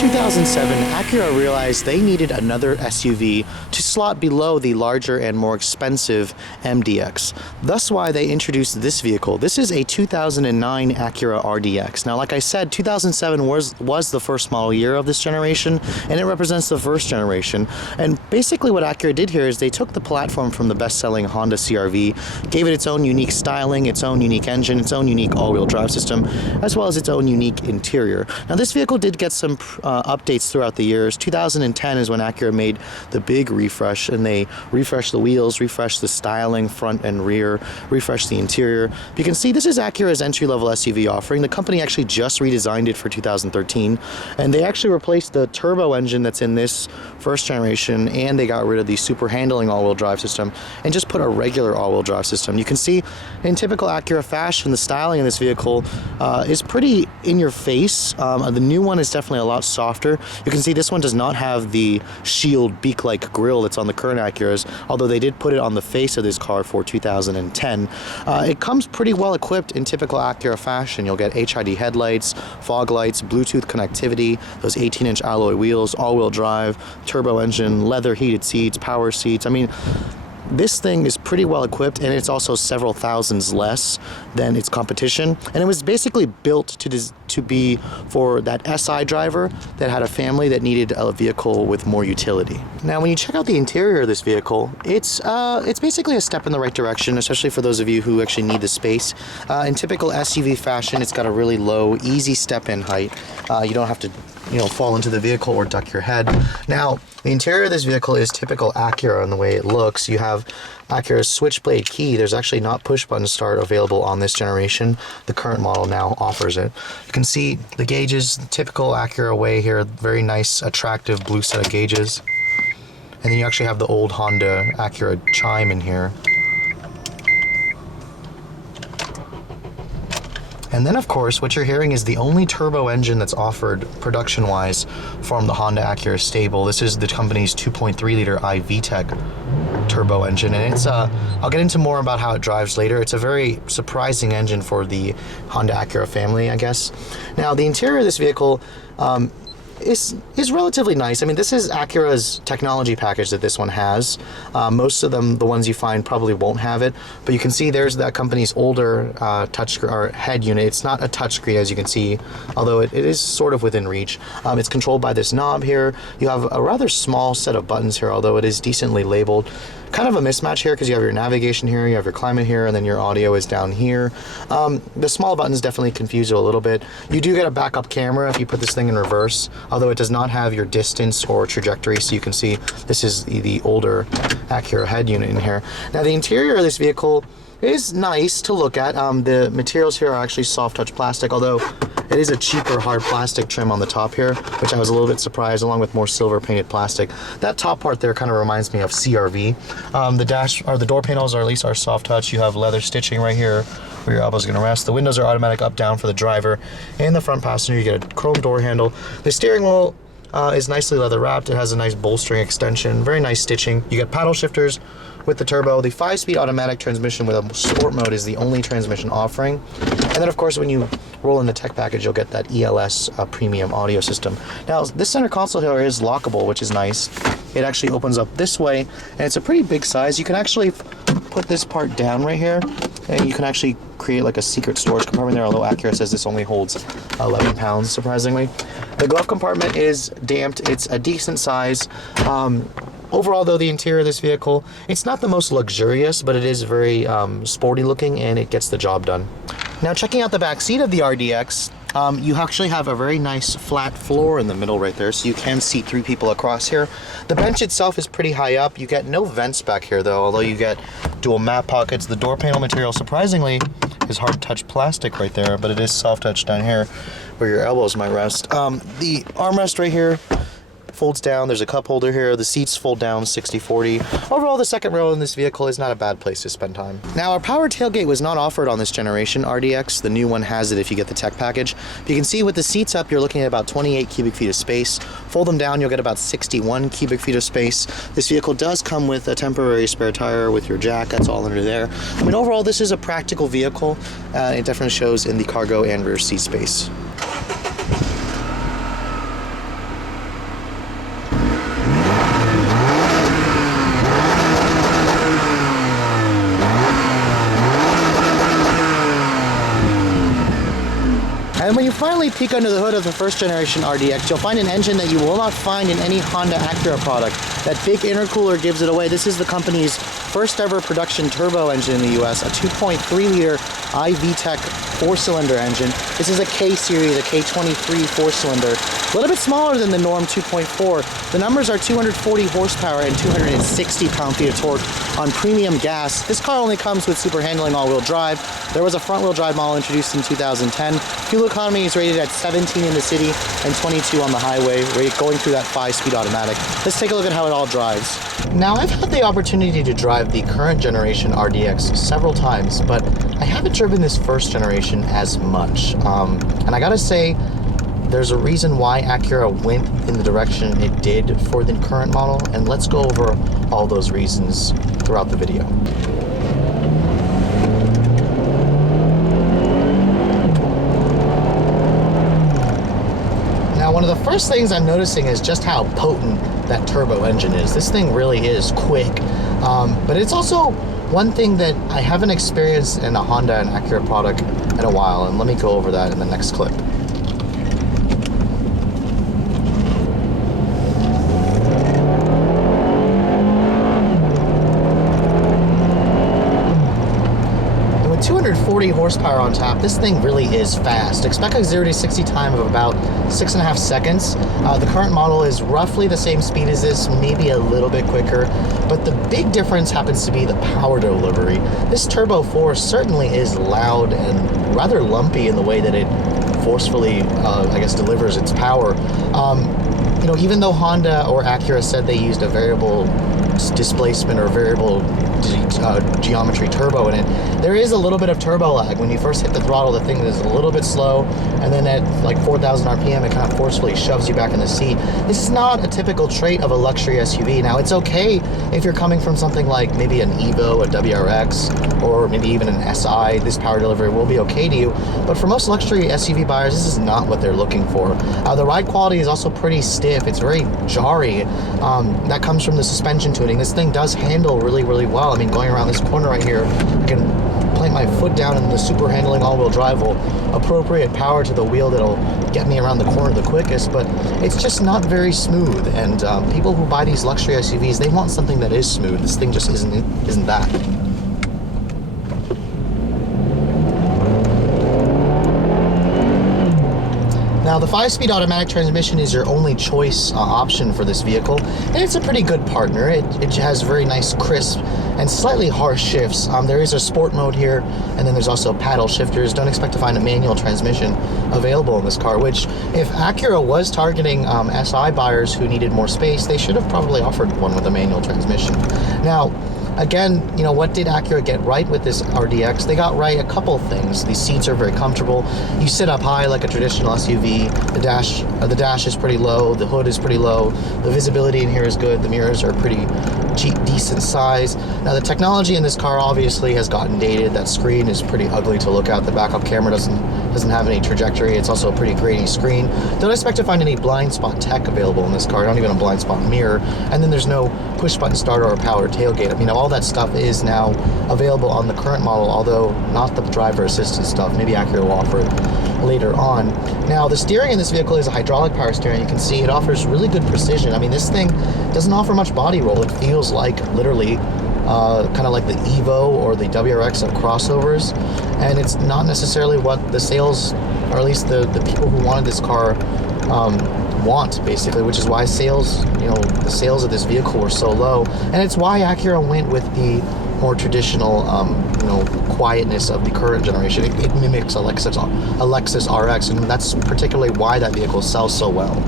2007, Acura realized they needed another SUV to slot below the larger and more expensive MDX. Thus why they introduced this vehicle. This is a 2009 Acura RDX. Now, like I said, 2007 was the first model year of this generation, and it represents the first generation. And basically what Acura did here is they took the platform from the best-selling Honda CR-V, gave it its own unique styling, its own unique engine, its own unique all-wheel drive system, as well as its own unique interior. Now, this vehicle did get some updates throughout the years. 2010 is when Acura made the big refresh, and they refreshed the wheels, refreshed the styling, front and rear, refreshed the interior. You can see this is Acura's entry-level SUV offering. The company actually just redesigned it for 2013, and they actually replaced the turbo engine that's in this first generation, and they got rid of the super handling all-wheel drive system and just put a regular all-wheel drive system. You can see in typical Acura fashion, the styling in this vehicle is pretty in your face. The new one is definitely a lot softer. You can see this one does not have the shield beak-like grille that's on the current Acuras, although they did put it on the face of this car for 2010. It comes pretty well equipped in typical Acura fashion. You'll get HID headlights, fog lights, Bluetooth connectivity, those 18-inch alloy wheels, all-wheel drive, turbo engine, leather heated seats, power seats. I mean, this thing is pretty well equipped, and it's also several thousands less than its competition. And it was basically built to be for that SI driver that had a family that needed a vehicle with more utility. Now, when you check out the interior of this vehicle, it's basically a step in the right direction, especially for those of you who actually need the space. In typical SUV fashion, it's got a really low, easy step-in height. You don't have to, fall into the vehicle or duck your head. Now, the interior of this vehicle is typical Acura in the way it looks. You have Acura's switchblade key. There's actually not push-button start available on this generation. The current model now offers it. You can see the gauges, typical Acura way here. Very nice, attractive blue set of gauges. And then you actually have the old Honda Acura chime in here. And then, of course, what you're hearing is the only turbo engine that's offered production-wise from the Honda Acura stable. This is the company's 2.3-liter iVTEC turbo engine, and it's I'll get into more about how it drives later. It's a very surprising engine for the Honda Acura family, I guess. Now, the interior of this vehicle is relatively nice. I mean, this is Acura's technology package that this one has. Most of them, the ones you find, probably won't have it, but you can see there's that company's older touchscreen or head unit. It's not a touchscreen, as you can see, although it is sort of within reach. It's controlled by this knob here. You have a rather small set of buttons here, although it is decently labeled. Kind of a mismatch here because you have your navigation here, you have your climate here, and then your audio is down here. The small buttons definitely confuse you a little bit. You do get a backup camera if you put this thing in reverse, although it does not have your distance or trajectory, so you can see this is the older Acura head unit in here. Now, the interior of this vehicle is nice to look at. The materials here are actually soft touch plastic, although it is a cheaper hard plastic trim on the top here, which I was a little bit surprised, along with more silver painted plastic. That top part there kind of reminds me of CR-V. The door panels are soft touch. You have leather stitching right here where your elbow is going to rest. The windows are automatic up down for the driver, and the front passenger you get a chrome door handle. The steering wheel is nicely leather wrapped. It has a nice bolstering extension, very nice stitching. You get paddle shifters with the turbo. The 5-speed automatic transmission with a sport mode is the only transmission offering. And then, of course, when you roll in the tech package, you'll get that ELS premium audio system. Now, this center console here is lockable, which is nice. It actually opens up this way, and it's a pretty big size. You can actually put this part down right here, and you can actually create like a secret storage compartment there, although Acura says this only holds 11 pounds, surprisingly. The glove compartment is damped. It's a decent size. Overall, though, the interior of this vehicle, it's not the most luxurious, but it is very sporty looking, and it gets the job done. Now, checking out the back seat of the RDX, you actually have a very nice flat floor in the middle right there, so you can seat 3 people across here. The bench itself is pretty high up. You get no vents back here, though, although you get dual map pockets. The door panel material, surprisingly, is hard touch plastic right there, but it is soft touch down here where your elbows might rest. The armrest right here folds down. There's a cup holder here. The seats fold down 60/40. Overall, the second row in this vehicle is not a bad place to spend time. Now, our power tailgate was not offered on this generation RDX. The new one has it if you get the tech package. You can see with the seats up, you're looking at about 28 cubic feet of space. Fold them down, you'll get about 61 cubic feet of space. This vehicle does come with a temporary spare tire with your jack. That's all under there. I mean, overall, this is a practical vehicle. It definitely shows in the cargo and rear seat space. And when you finally peek under the hood of the first generation RDX, you'll find an engine that you will not find in any Honda Acura product. That big intercooler gives it away. This is the company's first ever production turbo engine in the US, a 2.3 liter iVTEC 4-cylinder engine. This is a K series, a K23 4-cylinder, a little bit smaller than the norm 2.4. The numbers are 240 horsepower and 260 pound-feet of torque on premium gas. This car only comes with super handling all-wheel drive. There was a front-wheel drive model introduced in 2010. Fuel economy is rated at 17 in the city and 22 on the highway, going through that 5-speed automatic. Let's take a look at how it all drives. Now, I've had the opportunity to drive the current generation RDX several times, but I haven't driven this first generation as much. And I gotta say, there's a reason why Acura went in the direction it did for the current model, and let's go over all those reasons throughout the video. Now, one of the first things I'm noticing is just how potent that turbo engine is. This thing really is quick, but it's also one thing that I haven't experienced in a Honda and Acura product in a while, and let me go over that in the next clip. And with 240 horsepower on top, this thing really is fast. Expect a 0 to 60 time of about 6.5 seconds. The current model is roughly the same speed as this, maybe a little bit quicker, but the big difference happens to be the power delivery. This Turbo 4 certainly is loud and rather lumpy in the way that it forcefully, I guess, delivers its power. You know, even though Honda or Acura said they used a variable displacement or variable geometry turbo in it, there is a little bit of turbo lag. When you first hit the throttle, the thing is a little bit slow, and then at like 4,000 RPM, it kind of forcefully shoves you back in the seat. This is not a typical trait of a luxury SUV. Now, it's okay if you're coming from something like maybe an Evo, a WRX, or maybe even an SI. This power delivery will be okay to you, but for most luxury SUV buyers, this is not what they're looking for. The ride quality is also pretty stiff. It's very jarry. That comes from the suspension tuning. This thing does handle really, really well. I mean, going around this corner right here, I can plant my foot down in the super handling all-wheel drive will appropriate power to the wheel that'll get me around the corner the quickest, but it's just not very smooth. And people who buy these luxury SUVs, they want something that is smooth. This thing just isn't that. Now, the 5-speed automatic transmission is your only choice option for this vehicle, and it's a pretty good partner. It has very nice, crisp, and slightly harsh shifts. There is a sport mode here, and then there's also paddle shifters. Don't expect to find a manual transmission available in this car, which, if Acura was targeting SI buyers who needed more space, they should have probably offered one with a manual transmission. Now, again, you know, what did Acura get right with this RDX? They got right a couple things. These seats are very comfortable. You sit up high like a traditional SUV. The dash is pretty low. The hood is pretty low. The visibility in here is good. The mirrors are pretty decent size. Now, the technology in this car obviously has gotten dated. That screen is pretty ugly to look at. The backup camera doesn't have any trajectory. It's also a pretty grainy screen. Don't expect to find any blind spot tech available in this car. Not even a blind spot mirror. And then there's no push button starter or power tailgate. I mean, all that stuff is now available on the current model, although not the driver assistance stuff. Maybe Acura will offer it later on. Now, the steering in this vehicle is a hydraulic power steering. You can see it offers really good precision. I mean, this thing doesn't offer much body roll. It feels like literally kind of like the Evo or the WRX of crossovers, and it's not necessarily what the sales, or at least the people who wanted this car want, basically, which is why the sales of this vehicle were so low, and it's why Acura went with the more traditional quietness of the current generation. It mimics a Lexus RX, and that's particularly why that vehicle sells so well.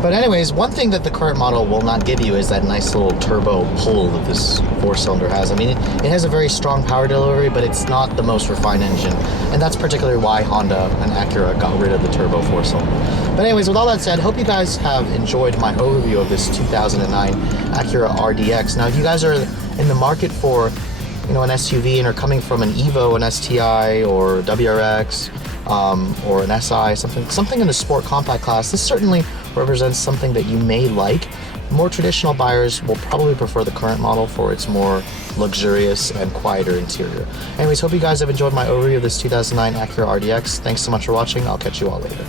But anyways, one thing that the current model will not give you is that nice little turbo pull that this 4-cylinder has. I mean, it has a very strong power delivery, but it's not the most refined engine. And that's particularly why Honda and Acura got rid of the turbo 4-cylinder. But anyways, with all that said, hope you guys have enjoyed my overview of this 2009 Acura RDX. Now, if you guys are in the market for, an SUV and are coming from an Evo, an STI, or WRX, or an SI, something in the sport compact class, this certainly represents something that you may like. More traditional buyers will probably prefer the current model for its more luxurious and quieter interior. Anyways, hope you guys have enjoyed my overview of this 2009 Acura RDX. Thanks so much for watching. I'll catch you all later.